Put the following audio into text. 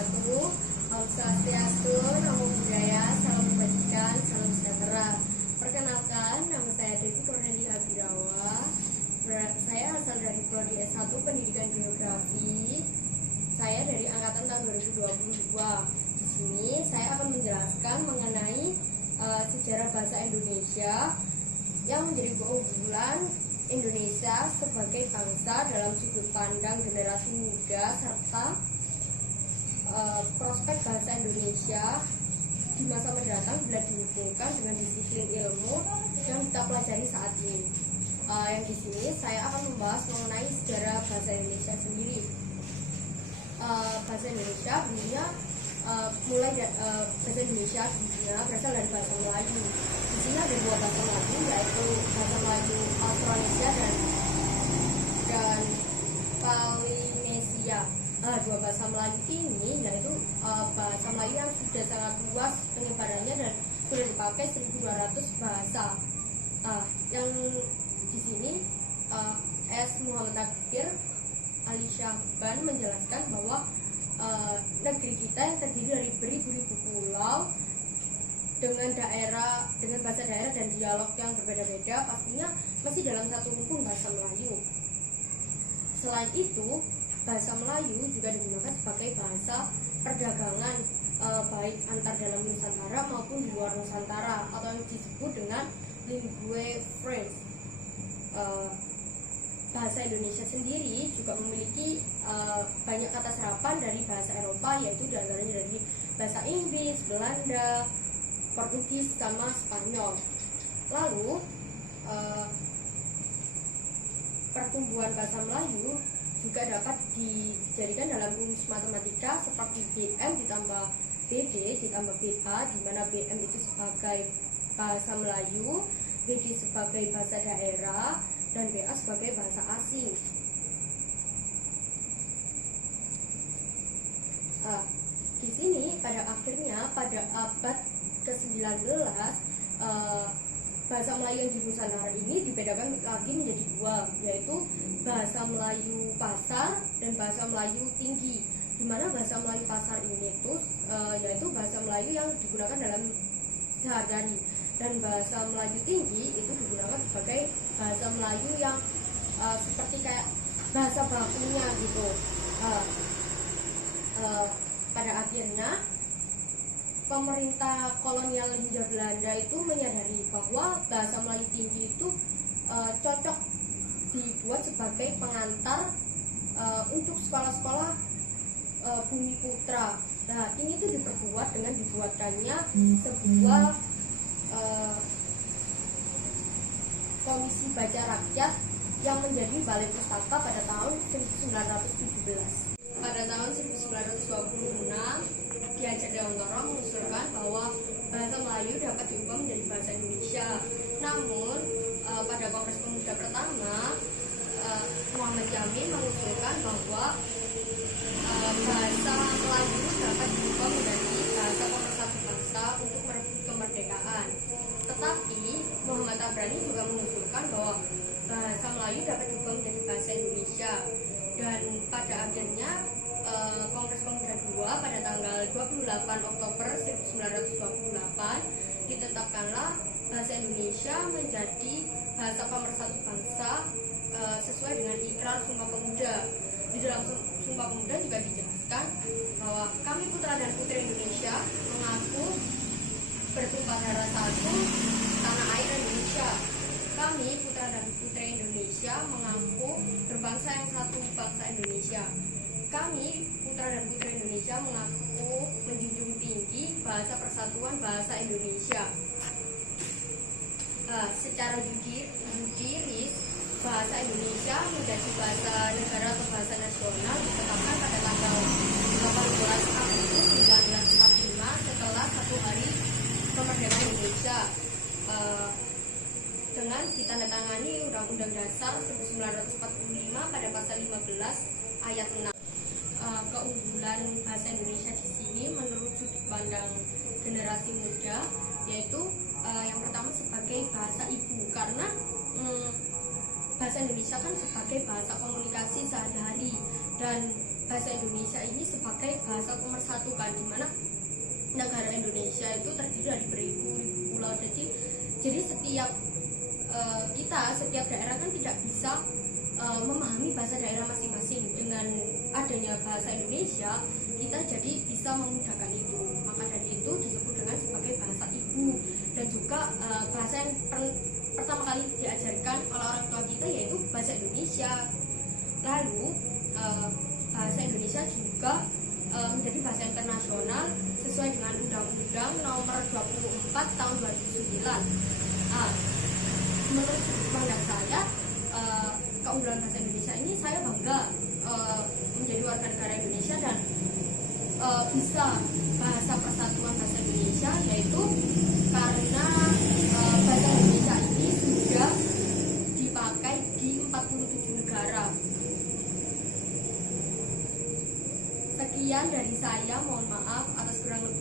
wabarakatuh. Om Swastiastu, Namo Buddhaya, salam kebajikan, salam sejahtera. Perkenalkan, nama saya Devi Korneli Abirawa. Saya asal dari Prodi S1 Pendidikan Geografi. Saya dari angkatan tahun 2022. Di sini saya akan menjelaskan mengenai sejarah bahasa Indonesia yang menjadi keunggulan Indonesia sebagai bangsa dalam sudut pandang generasi muda serta prospek bahasa Indonesia di masa mendatang bila dihubungkan dengan disiplin ilmu yang kita pelajari saat ini. Yang di sini saya akan membahas mengenai sejarah bahasa Indonesia sendiri. Bahasa Indonesia bunyinya bahasa Indonesia berasal dari bahasa Melayu. Di sini ada dua bahasa Melayu, yaitu bahasa Melayu Austronesia dan Polinesia. Dua bahasa Melayu ini yaitu bahasa Melayu yang sudah sangat luas penyebarannya dan sudah dipakai 1.200 bahasa. Yang di sini S. Muhammad Takbir Ali Syahban menjelaskan bahwa negeri kita yang terdiri dari beribu-ribu pulau dengan bahasa daerah dan dialog yang berbeda-beda pastinya masih dalam satu rukun bahasa Melayu. Selain itu, bahasa Melayu juga digunakan sebagai bahasa perdagangan baik antar dalam Nusantara maupun di luar Nusantara atau yang disebut dengan lingue franc. Bahasa Indonesia sendiri juga memiliki banyak kata serapan dari bahasa Eropa, yaitu diantaranya dari bahasa Inggris, Belanda, Portugis, sama Spanyol. Lalu pertumbuhan bahasa Melayu juga dapat dijadikan dalam rumus matematika seperti BM ditambah BD ditambah BA, di mana BM itu sebagai bahasa Melayu, BD sebagai bahasa daerah, dan BA sebagai bahasa asing. Di sini pada akhirnya pada abad ke-19 bahasa Melayu yang di Nusantara ini dibedakan lagi menjadi dua, yaitu bahasa Melayu Pasar dan bahasa Melayu Tinggi. Di mana bahasa Melayu Pasar ini yaitu bahasa Melayu yang digunakan dalam sehari-hari, dan bahasa Melayu Tinggi itu digunakan sebagai bahasa Melayu yang seperti kayak bahasa bakunya gitu. Pada akhirnya pemerintah kolonial Hindia Belanda itu menyadari bahwa bahasa Melayu Tinggi itu cocok dibuat sebagai pengantar untuk sekolah-sekolah Bumi Putra. Nah, ini tuh diperbuat dengan dibuatkannya sebuah komisi baca rakyat yang menjadi balai pustaka pada tahun 1917. Pada tahun 1926, Ki Hajar Dewantara mengusulkan bahwa bahasa Melayu dapat diubah menjadi bahasa Indonesia. Namun pada Kongres Pemuda pertama, Muhammad Yamin mengusulkan bahwa bahasa Melayu dapat diubah menjadi bahasa pemersatu bangsa untuk merebut kemerdekaan. Tetapi Muhammad Tabrani juga mengusulkan bahwa bahasa Melayu dapat diubah menjadi bahasa Indonesia. Dan pada akhirnya Kongres Pemuda II pada tanggal 28 Oktober 1928 ditetapkanlah bahasa Indonesia menjadi bahasa pemersatu bangsa sesuai dengan Ikrar Sumpah Pemuda. Di dalam Sumpah Pemuda juga dijelaskan bahwa kami putra dan putri Indonesia mengaku bertumpah darah satu tanah air Indonesia. Kami putra dan putri Indonesia mengaku berbangsa yang satu, bangsa Indonesia. Kami putra dan putri Indonesia mengaku menjunjung tinggi bahasa persatuan bahasa Indonesia. Secara judiris bahasa Indonesia menjadi bahasa negara atau bahasa nasional ditetapkan pada tanggal 18 Agustus 1945 setelah satu hari kemerdekaan Indonesia dengan ditandatangani Undang-Undang Dasar 1945 pada pasal 15 ayat 6. Keunggulan bahasa Indonesia di sini menurut sudut pandang generasi muda yaitu yang pertama sebagai bahasa ibu, karena bahasa Indonesia kan sebagai bahasa komunikasi sehari-hari, dan bahasa Indonesia ini sebagai bahasa pemersatukan, di mana negara Indonesia itu terdiri dari beribu-ribu pulau. Jadi setiap daerah kan tidak bisa memahami bahasa daerah masing-masing. Dengan adanya bahasa Indonesia, kita jadi bisa memudahkan itu. Maka dari itu disebut dengan sebagai bahasa ibu. Dan juga bahasa yang pertama kali diajarkan oleh orang tua kita yaitu bahasa Indonesia. Lalu bahasa Indonesia juga menjadi bahasa internasional sesuai dengan Undang-Undang Nomor 24 Tahun 2009. Menurut sudut pandang saya, keunggulan bahasa Indonesia ini, saya bangga menjadi warga negara Indonesia dan bisa bahasa persatuan bahasa Indonesia, yaitu karena bahasa Indonesia ini sudah dipakai di 47 negara. Sekian dari saya, mohon maaf atas kurang lebih